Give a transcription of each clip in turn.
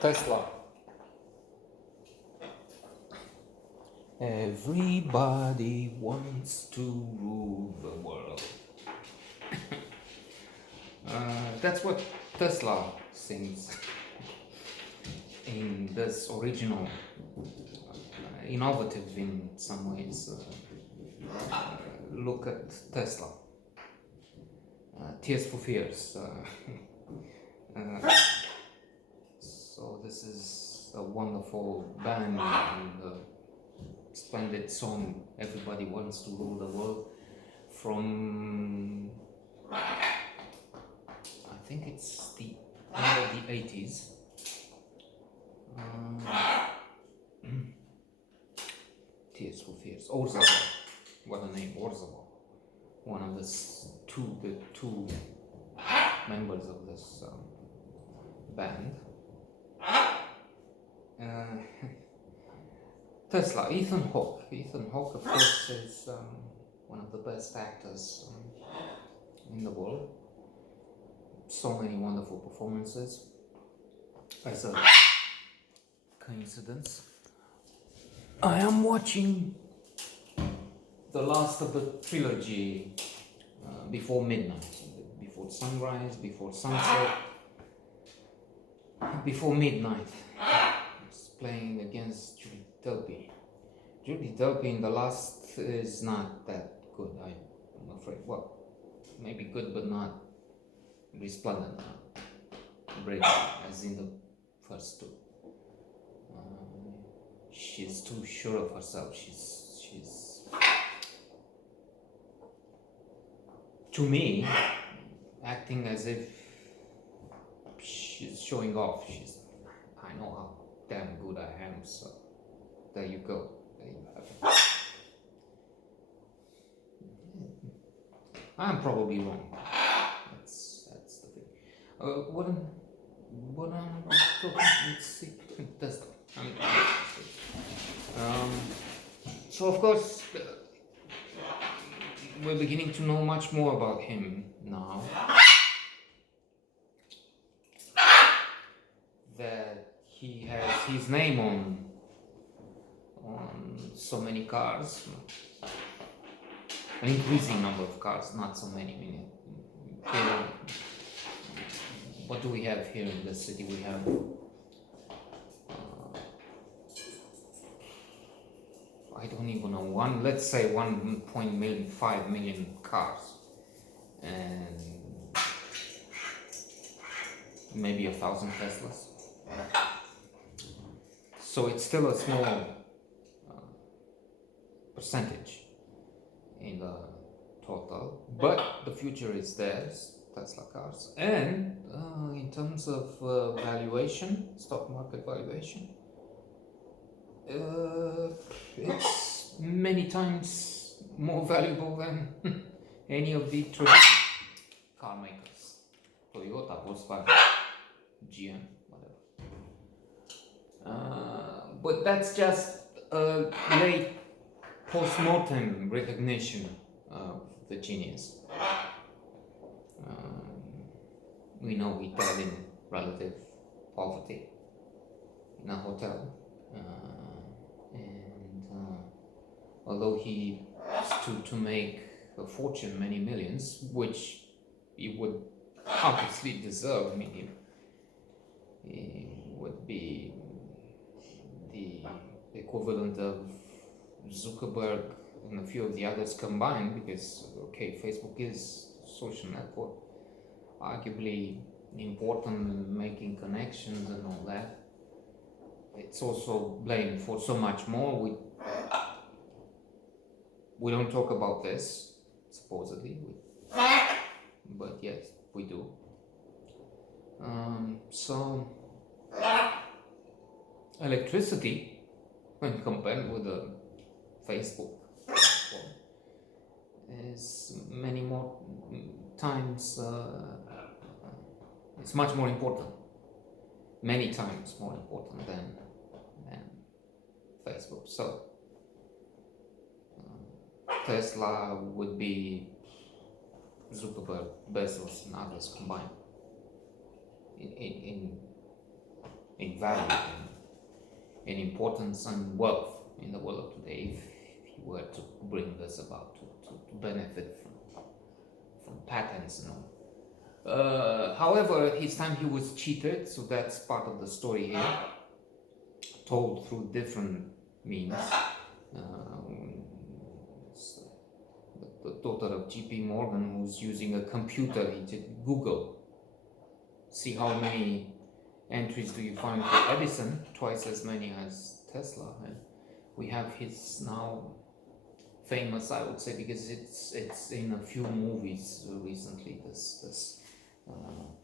Tesla. Everybody wants to rule the world. That's what Tesla sings in this original, innovative in some ways. Look at Tesla. Tears for Fears. So this is a wonderful band and a splendid song. Everybody wants to rule the world. From I think it's the end of the 80s. Tears for Fears. Orzabal. What a name, Orzabal. One of the two members of this band. Tesla, Ethan Hawke. Ethan Hawke, of course, is one of the best actors in the world. So many wonderful performances. As a coincidence, I am watching the last of the trilogy before midnight, before sunrise, before sunset, before midnight. It's playing against Judy Delpy. Judy Delpy in the last is not that good, I'm afraid. Well, maybe good, but not resplendent, brilliant as in the first two. She's too sure of herself. She's to me acting as if she's showing off. I know how damn good I am, so there you go. There you have it. I'm probably wrong. That's the thing. What I'm talking. Let's see. Tesla. So of course we're beginning to know much more about him now. That he has his name on so many cars, an increasing number of cars, not so many. I mean, here, what do we have here in the city? We have I don't even know, let's say 1.5 million cars, and maybe 1,000 Teslas. So it's still a small percentage in the total, but the future is theirs, Tesla cars. And in terms of valuation, stock market valuation, it's many times more valuable than any of the traditional car makers. Toyota, Volkswagen, GM, whatever. But that's just a late post-mortem recognition of the genius. We know he died in relative poverty in a hotel. Although he stood to make a fortune, many millions, which he would obviously deserve. I mean, he would be the equivalent of Zuckerberg and a few of the others combined, because, okay, Facebook is a social network, arguably important in making connections and all that. It's also blamed for so much more. We don't talk about this, supposedly, but yes, we do. So, electricity, when compared with the Facebook platform, is many more times, it's much more important, many times more important than Facebook. So, Tesla would be Zuckerberg, Bezos, and others combined in value in importance and wealth in the world of today if he were to bring this about, to benefit from patents and all. However, his time he was cheated, so that's part of the story here, told through different means. The daughter of J.P. Morgan was using a computer. He did Google. See how many entries do you find for Edison? Twice as many as Tesla. And we have his now famous, I would say, because it's in a few movies recently. This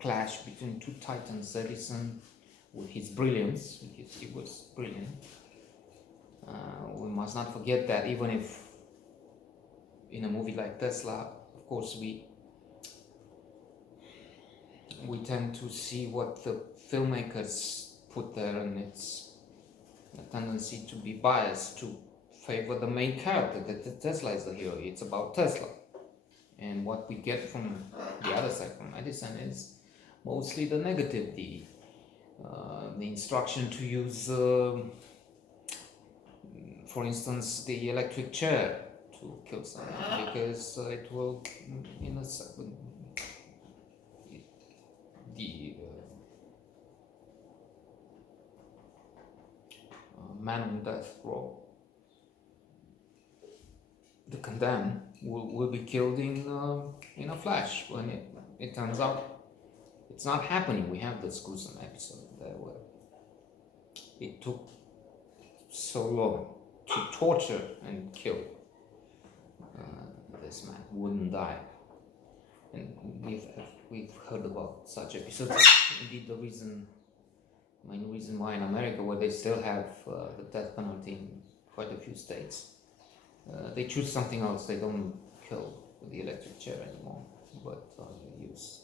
clash between two titans, Edison, with his brilliance, because he was brilliant. We must not forget that even if in a movie like Tesla, of course, we tend to see what the filmmakers put there, and it's a tendency to be biased to favor the main character, that Tesla is the hero. It's about Tesla. And what we get from the other side, from Edison, is mostly the negative, the instruction to use, for instance, the electric chair to kill someone, because it will, in a second, the man on death row, the condemned, will be killed in a flash when it turns out it's not happening. We have this gruesome episode there where it took so long to torture and kill this man who wouldn't die. And we've heard about such episodes. Indeed, the main reason why in America, where they still have the death penalty in quite a few states, they choose something else. They don't kill with the electric chair anymore, but they use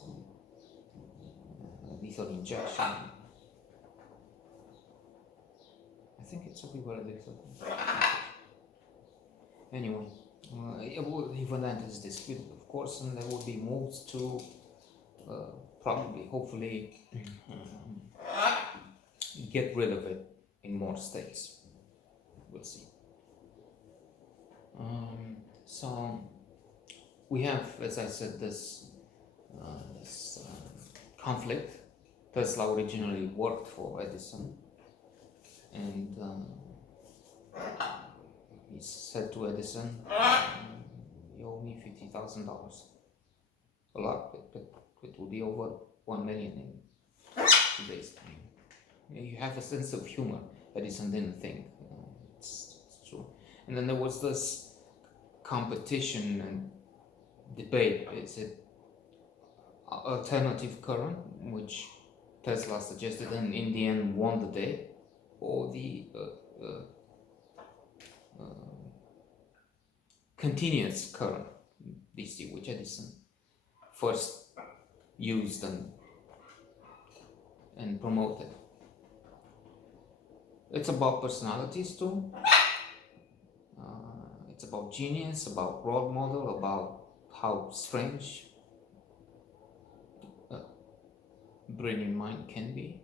lethal injection. I think it's everywhere lethal injection. Anyway, even that is disputed, of course, and there will be moves to probably, hopefully, get rid of it in more states. We'll see. So we have, as I said, this conflict. Tesla originally worked for Edison, and he said to Edison, "You owe me $50,000. A lot, but it will be over 1 million in today's time." You have a sense of humor. Edison didn't think. It's true. And then there was this competition and debate. Is it alternative current, which Tesla suggested and in the end won the day, or the continuous current, DC, which Edison first used and promoted? It's about personalities too. It's about genius, about role model, about how strange a brilliant mind can be.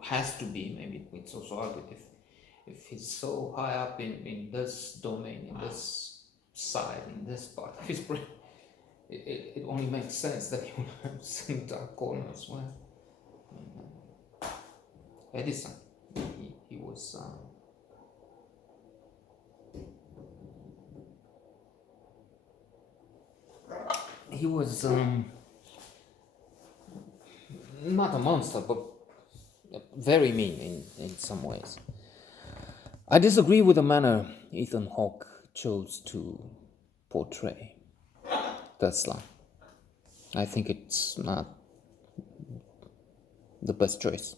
Has to be, maybe it's also argued if he's so high up in this domain, in this side, in this part of his brain, it only makes sense that he will have some dark corners where Edison, he was not a monster, but very mean in some ways. I disagree with the manner Ethan Hawke chose to portray Tesla. I think it's not the best choice.